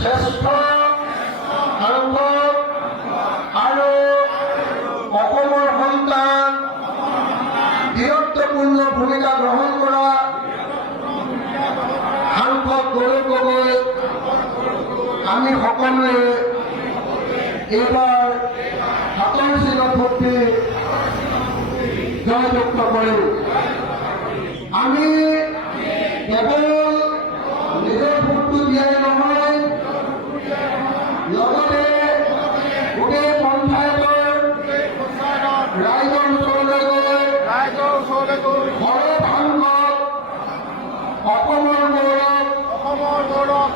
শ্ৰেষ্ঠ সাংসদ আৰু অসমৰ সন্তান বীৰত্বপূৰ্ণ ভূমিকা গ্ৰহণ কৰা সাংসদ গৌৰৱ গগৈ আমি সকলোৱে এইবাৰ হাতৰ চিনত ভোট জয়যুক্ত কৰিম। আমি কেৱল নিজৰ ভোটটো দিয়াই নহয়, লগতে গোটেই পঞ্চায়তৰ ৰাইজৰ ওচৰলৈ গৈ সৰব সাংসদ অসমৰ গৌৰৱ, ভাৰতৰ গৌৰৱ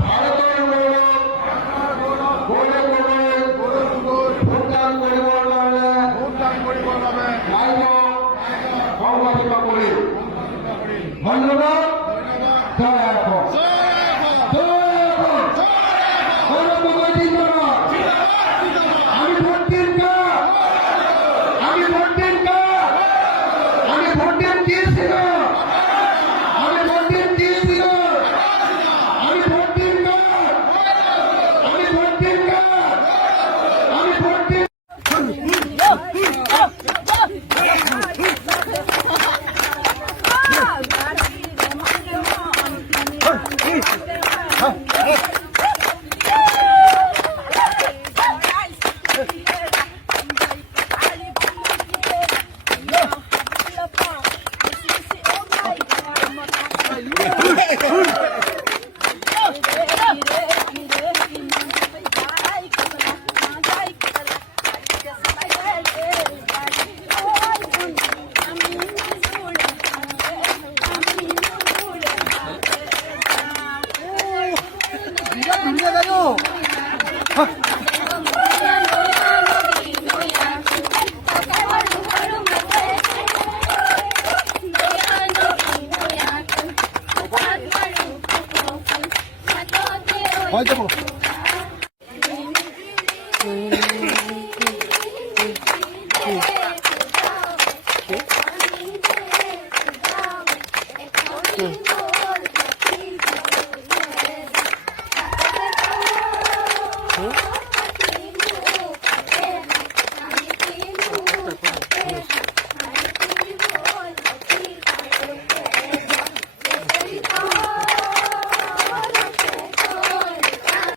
ভোটদান কৰিবৰ কাৰণে ৰাইজক সংগঠিত কৰিম। ধন্যবাদ। জয় অসম। গৌৰৱ গগৈ জিন্দাবাদ। আমি ভোট দিম কাক? আমি ভোট দিম কাক? আমি ভোট দিম দিয়েছিল। আমি ভোট দিম দিয়েছিল। আমি ভোট দিম কাক? আমি ভোট দিম কাক? আমি ভোট দিম।